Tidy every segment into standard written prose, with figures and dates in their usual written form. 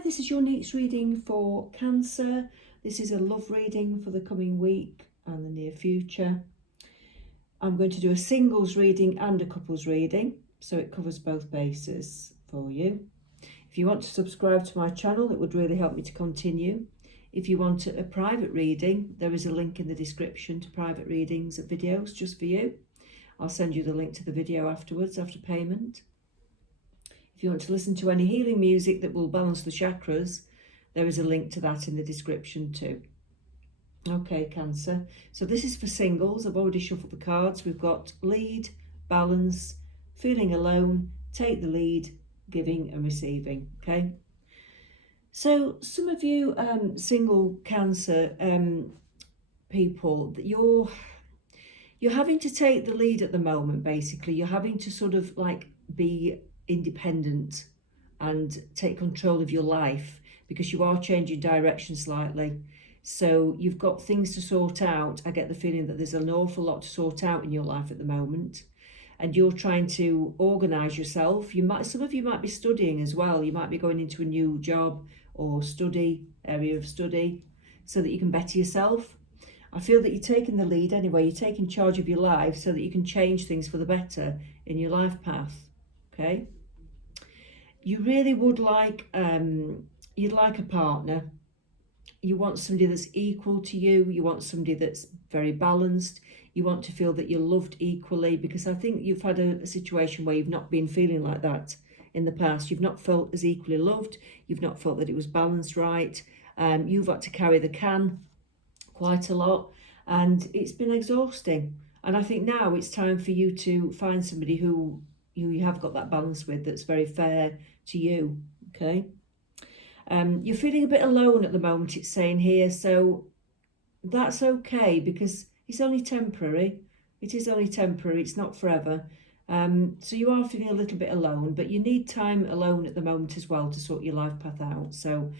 Hi, this is your Neets reading for Cancer. This is a love reading for the coming week and the near future. I'm going to do a singles reading and a couples reading, so it covers both bases for you. If you want to subscribe to my channel, it would really help me to continue. If you want a private reading, there is a link in the description to private readings of videos just for you. I'll send you the link to the video afterwards, after payment. If you want to listen to any healing music that will balance the chakras, there is a link to that in the description too. Okay, Cancer. So this is for singles. I've already shuffled the cards. We've got lead, balance, feeling alone, take the lead, giving and receiving. Okay. So some of you single Cancer people, you're having to take the lead at the moment. Basically, you're having to sort of like be independent and take control of your life because you are changing direction slightly. So you've got things to sort out. I get the feeling that there's an awful lot to sort out in your life at the moment, and you're trying to organize yourself. Some of you might be studying as well. You might be going into a new job or area of study so that you can better yourself. I feel that you're taking the lead anyway. You're taking charge of your life so that you can change things for the better in your life path. Okay. You really would like, you'd like a partner. You want somebody that's equal to you. You want somebody that's very balanced. You want to feel that you're loved equally, because I think you've had a situation where you've not been feeling like that in the past. You've not felt as equally loved. You've not felt that it was balanced right. You've had to carry the can quite a lot, and it's been exhausting. And I think now it's time for you to find somebody who you have got that balance with, that's very fair to you. Okay. You're feeling a bit alone at the moment, it's saying here, so that's okay because it's only temporary. It is only temporary, it's not forever. So you are feeling a little bit alone, but you need time alone at the moment as well to sort your life path out. So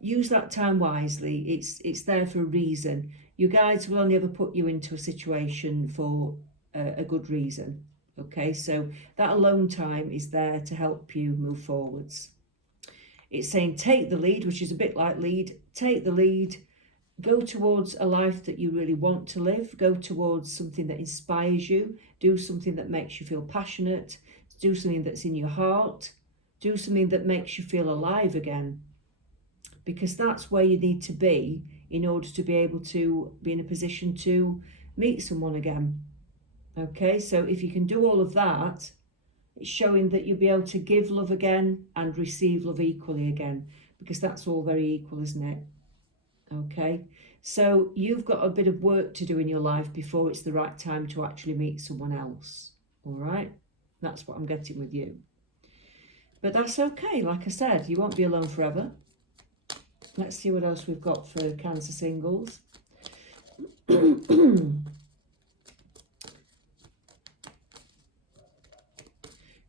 use that time wisely. It's there for a reason. Your guides will only ever put you into a situation for a good reason. Okay, so that alone time is there to help you move forwards. It's saying take the lead, which is a bit like lead. Take the lead, go towards a life that you really want to live, go towards something that inspires you, do something that makes you feel passionate, do something that's in your heart, do something that makes you feel alive again, because that's where you need to be in order to be able to be in a position to meet someone again. Okay, so if you can do all of that, it's showing that you'll be able to give love again and receive love equally again, because that's all very equal, isn't it? Okay, so you've got a bit of work to do in your life before it's the right time to actually meet someone else. All right, that's what I'm getting with you. But that's okay. Like I said, you won't be alone forever. Let's see what else we've got for Cancer singles.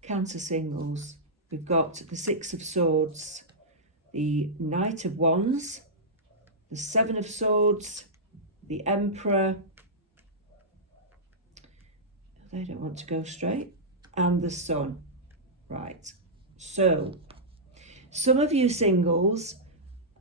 Cancer singles, we've got the Six of Swords, the Knight of Wands, the Seven of Swords, the Emperor, they don't want to go straight, and the Sun. Right, so some of you singles,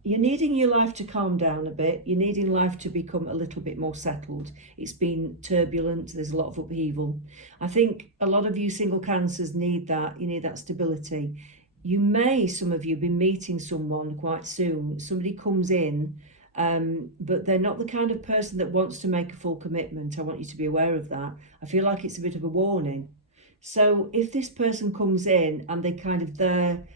you're needing your life to calm down a bit. You're needing life to become a little bit more settled. It's been turbulent. There's a lot of upheaval. I think a lot of you single Cancers need that. You need that stability. You may, some of you, be meeting someone quite soon. Somebody comes in, but they're not the kind of person that wants to make a full commitment. I want you to be aware of that. I feel like it's a bit of a warning. So if this person comes in and they kind of there,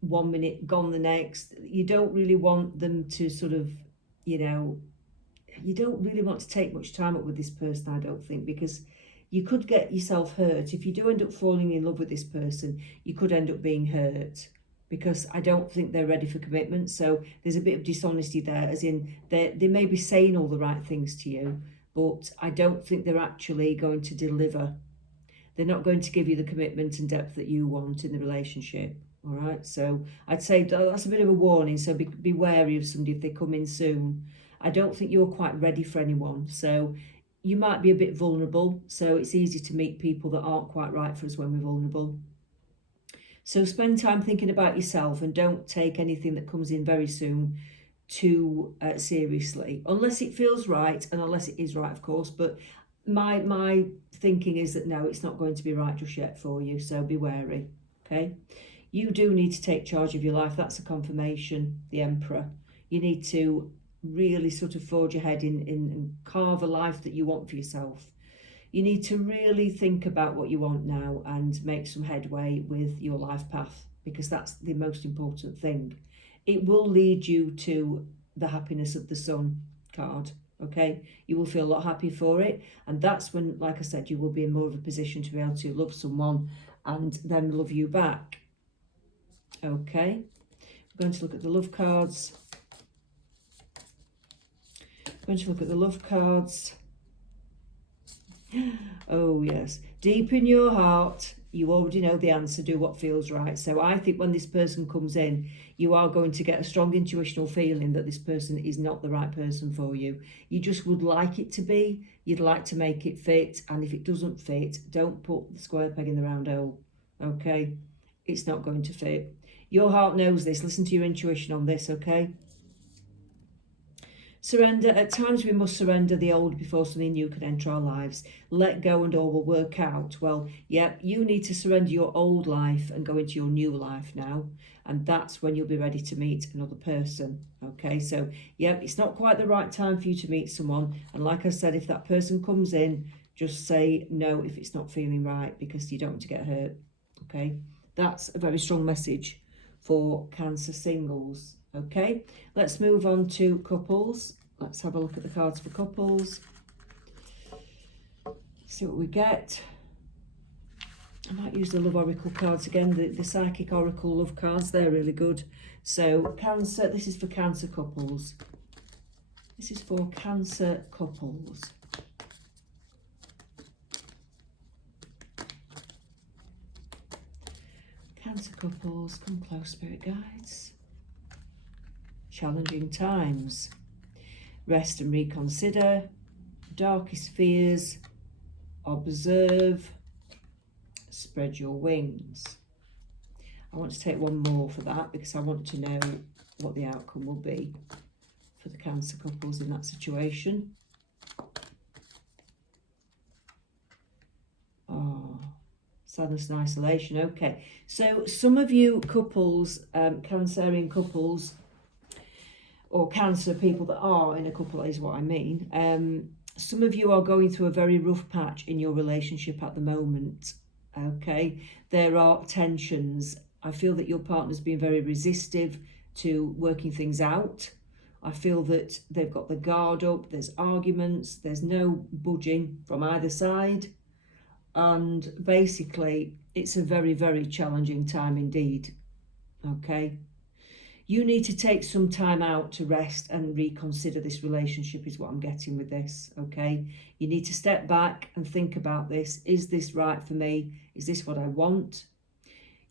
1 minute, gone the next, you don't really want them to sort of, you don't really want to take much time up with this person, I don't think, because you could get yourself hurt. If you do end up falling in love with this person, you could end up being hurt, because I don't think they're ready for commitment. So there's a bit of dishonesty there, as in they may be saying all the right things to you, but I don't think they're actually going to deliver. They're not going to give you the commitment and depth that you want in the relationship. All right, so I'd say that's a bit of a warning. So be wary of somebody if they come in soon. I don't think you're quite ready for anyone. So you might be a bit vulnerable. So it's easy to meet people that aren't quite right for us when we're vulnerable. So spend time thinking about yourself and don't take anything that comes in very soon too seriously, unless it feels right, and unless it is right, of course. But my thinking is that no, it's not going to be right just yet for you, so be wary. Okay, you do need to take charge of your life. That's a confirmation, the Emperor. You need to really sort of forge ahead in and carve a life that you want for yourself. You need to really think about what you want now and make some headway with your life path, because that's the most important thing. It will lead you to the happiness of the Sun card, okay? You will feel a lot happy for it, and that's when, like I said, you will be in more of a position to be able to love someone and then love you back. Okay, we're going to look at the love cards. Going to look at the love cards. Oh yes, deep in your heart, you already know the answer. Do what feels right. So I think when this person comes in, you are going to get a strong intuitional feeling that this person is not the right person for you. You just would like it to be. You'd like to make it fit, and if it doesn't fit, don't put the square peg in the round hole. Okay, it's not going to fit. Your heart knows this. Listen to your intuition on this, okay? Surrender. At times we must surrender the old before something new can enter our lives. Let go and all will work out. Well, yeah, you need to surrender your old life and go into your new life now. And that's when you'll be ready to meet another person. Okay, so yeah, it's not quite the right time for you to meet someone. And like I said, if that person comes in, just say no if it's not feeling right, because you don't want to get hurt. Okay, that's a very strong message for Cancer singles. Okay, let's move on to couples. Let's have a look at the cards for couples. See what we get. I might use the Love Oracle cards again, the Psychic Oracle Love cards. They're really good. So Cancer, this is for Cancer couples. This is for Cancer couples. Cancer couples, come close, spirit guides. Challenging times. Rest and reconsider. Darkest fears. Observe. Spread your wings. I want to take one more for that, because I want to know what the outcome will be for the Cancer couples in that situation. Oh, sadness and isolation. Okay, so some of you couples, Cancerian couples, or Cancer people that are in a couple is what I mean. Some of you are going through a very rough patch in your relationship at the moment. Okay, there are tensions. I feel that your partner's been very resistive to working things out. I feel that they've got the guard up. There's arguments. There's no budging from either side. And basically, it's a very, very challenging time indeed. Okay. You need to take some time out to rest and reconsider this relationship, is what I'm getting with this, okay? You need to step back and think about this. Is this right for me? Is this what I want?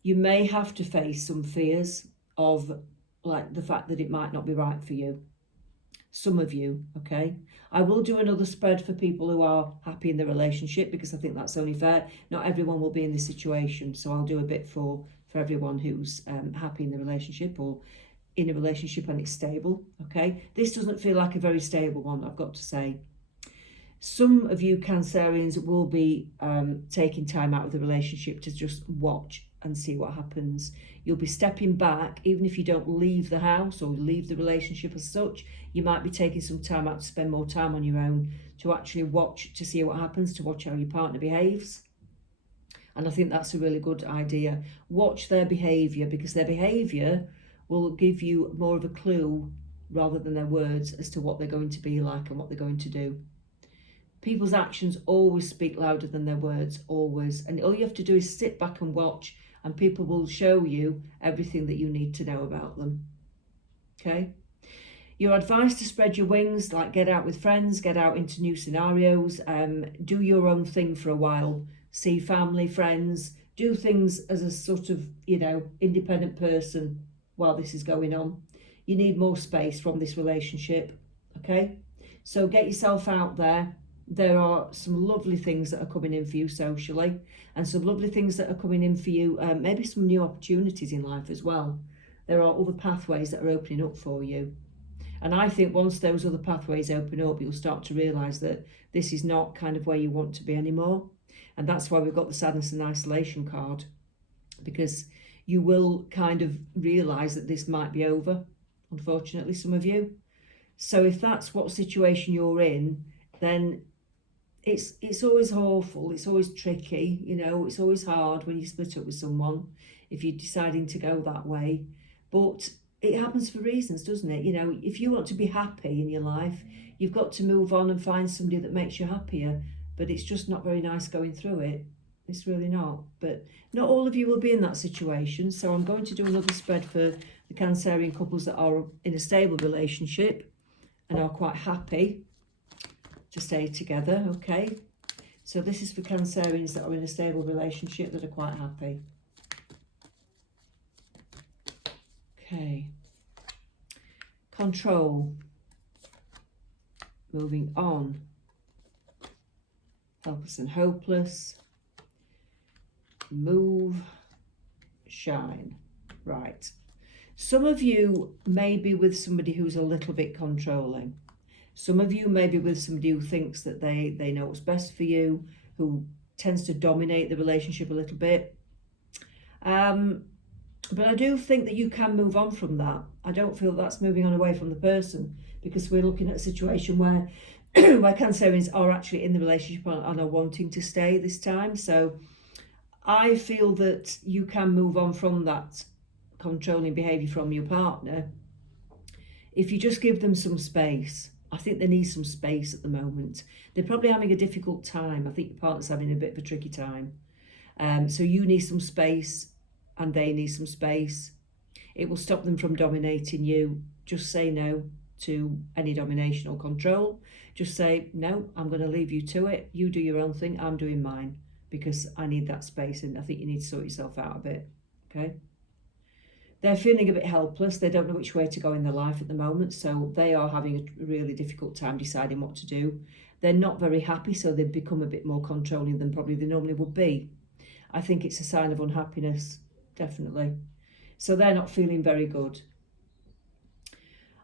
You may have to face some fears of, like, the fact that it might not be right for you. Some of you, okay? I will do another spread for people who are happy in the relationship, because I think that's only fair. Not everyone will be in this situation, so I'll do a bit for everyone who's happy in the relationship, or in a relationship and it's stable, okay? This doesn't feel like a very stable one, I've got to say. Some of you Cancerians will be taking time out of the relationship to just watch and see what happens. You'll be stepping back, even if you don't leave the house or leave the relationship as such. You might be taking some time out to spend more time on your own, to actually watch, to see what happens, to watch how your partner behaves. And I think that's a really good idea. Watch their behaviour, because their behaviour will give you more of a clue rather than their words as to what they're going to be like and what they're going to do. People's actions always speak louder than their words, always. And all you have to do is sit back and watch, and people will show you everything that you need to know about them. Okay? You're advised to spread your wings, like get out with friends, get out into new scenarios, do your own thing for a while, see family, friends, do things as a sort of, independent person while this is going on. You need more space from this relationship, okay? So get yourself out there, there are some lovely things that are coming in for you socially, and some lovely things that are coming in for you, maybe some new opportunities in life as well. There are other pathways that are opening up for you. And I think once those other pathways open up, you'll start to realise that this is not kind of where you want to be anymore. And that's why we've got the sadness and isolation card, because you will kind of realise that this might be over, unfortunately, some of you. So if that's what situation you're in, then it's always awful, it's always tricky, you know, it's always hard when you split up with someone if you're deciding to go that way. But it happens for reasons, doesn't it? You know, if you want to be happy in your life, you've got to move on and find somebody that makes you happier. But it's just not very nice going through it. It's really not. But not all of you will be in that situation. So I'm going to do another spread for the Cancerian couples that are in a stable relationship and are quite happy to stay together, okay? So this is for Cancerians that are in a stable relationship that are quite happy. Okay. Control. Moving on. Helpless and hopeless. Move. Shine. Right. Some of you may be with somebody who's a little bit controlling. Some of you may be with somebody who thinks that they know what's best for you, who tends to dominate the relationship a little bit. But I do think that you can move on from that. I don't feel that's moving on away from the person, because we're looking at a situation where where Cancerians are actually in the relationship and are wanting to stay this time. So I feel that you can move on from that controlling behaviour from your partner if you just give them some space. I think they need some space at the moment. They're probably having a difficult time. I think your partner's having a bit of a tricky time. So you need some space and they need some space. It will stop them from dominating you. Just say no to any domination or control. Just say, no, I'm going to leave you to it. You do your own thing, I'm doing mine, because I need that space and I think you need to sort yourself out a bit, okay? They're feeling a bit helpless. They don't know which way to go in their life at the moment, so they are having a really difficult time deciding what to do. They're not very happy, so they've become a bit more controlling than probably they normally would be. I think it's a sign of unhappiness, definitely. So they're not feeling very good.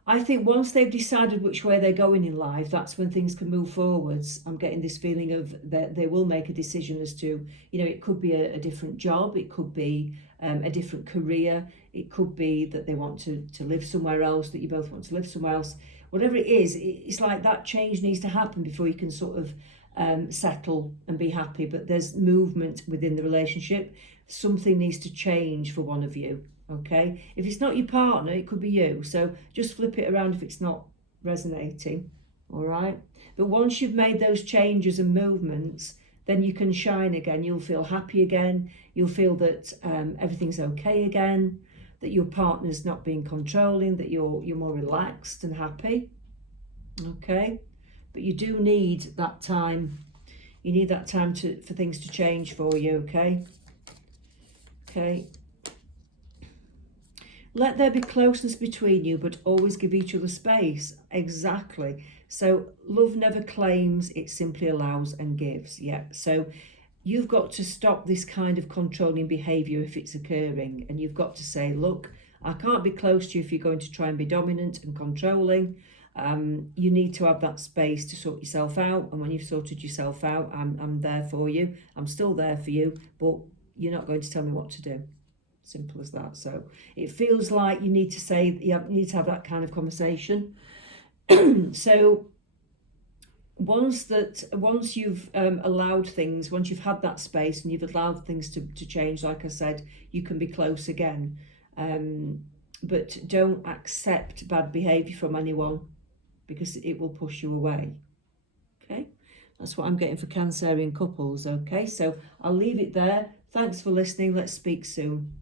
I think once they've decided which way they're going in life, that's when things can move forwards. I'm getting this feeling of that they will make a decision as to, you know, it could be a different job, it could be a different career, it could be that they want to live somewhere else, that you both want to live somewhere else. Whatever it is, it's like that change needs to happen before you can sort of settle and be happy. But there's movement within the relationship. Something needs to change for one of you. Okay, if it's not your partner, it could be you. So just flip it around if it's not resonating. All right. But once you've made those changes and movements, then you can shine again. You'll feel happy again. You'll feel that everything's okay again, that your partner's not being controlling, that you're more relaxed and happy. Okay. But you do need that time. You need that time for things to change for you. Okay. Okay. Let there be closeness between you, but always give each other space. Exactly. So love never claims, it simply allows and gives. Yeah. So you've got to stop this kind of controlling behaviour if it's occurring. And you've got to say, look, I can't be close to you if you're going to try and be dominant and controlling. You need to have that space to sort yourself out. And when you've sorted yourself out, I'm there for you. I'm still there for you, but you're not going to tell me what to do. Simple as that. So it feels like you need to say, you need to have that kind of conversation. So once you've allowed things, once you've had that space and you've allowed things to change, like I said, you can be close again. But don't accept bad behaviour from anyone, because it will push you away. Okay, that's what I'm getting for Cancerian couples. Okay, so I'll leave it there. Thanks for listening. Let's speak soon.